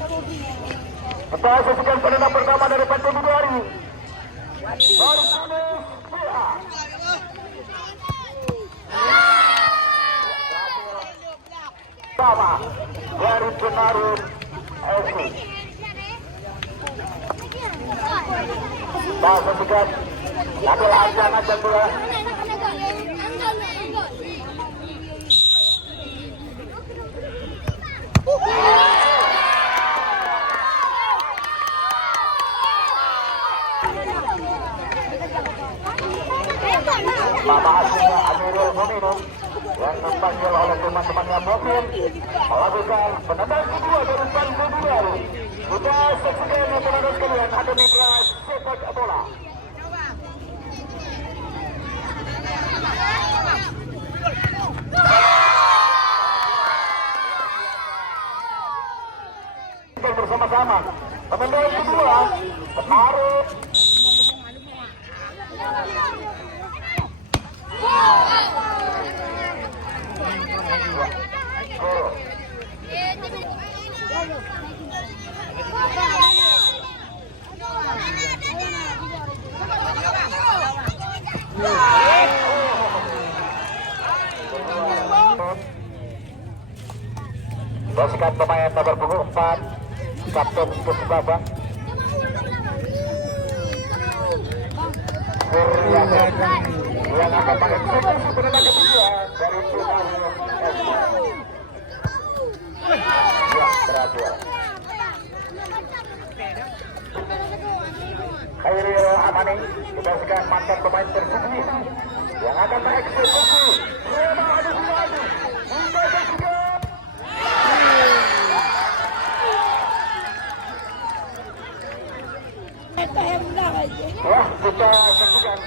Kita saksikan penendang pertama dari Pantai Bidari. Baru tulis PA. Sama dari Penarun FC. Kita saksikan ambil ajan dua. Hasilnya Amirul Muminun yang dipanggil oleh teman-temannya mobil melakukan penendang kedua dari Pantai Bidari. Kita saksikan penendang sekalian ada mitra sepak bola. Bersama-sama penendang kedua menaruh. Saksikan pemain nomor punggung 4 Kapten Kesebabang yang akan mengeksekusi penendang kedua dari Penarun FC. Ya, berhasil. Khairil Amani, kita saksikan mantan pemain Persib yang akan mengeksekusi Rema Adu Suwadi. Kita saksikan. Wah, kita saksikan.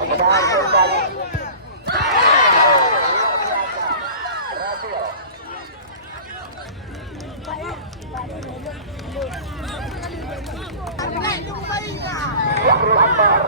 Kemudian kembali. Berhasil. Syahrul Akbar.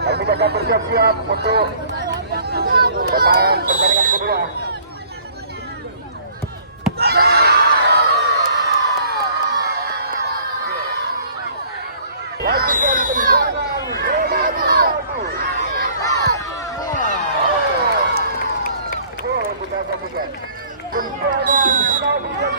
Kami akan bersiap-siap untuk pemain pertandingan kedua. Lakukan tendangan Rema Adu. Kita saksikan tendangan Nabi yang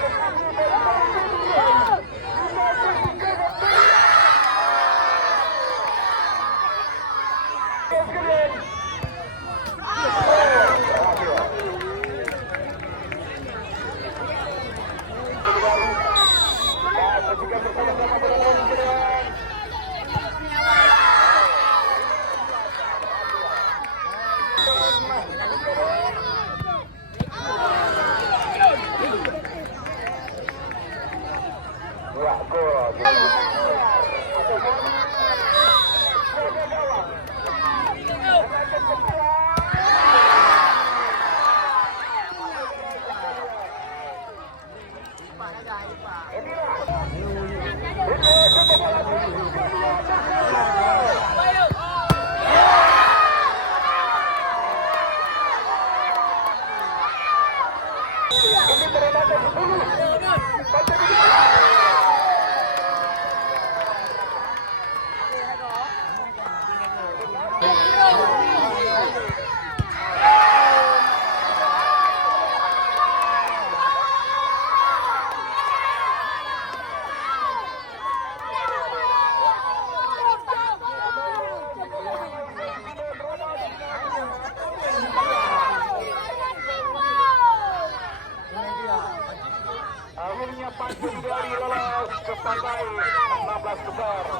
Pantai Bidari lolos ke partai 16 besar.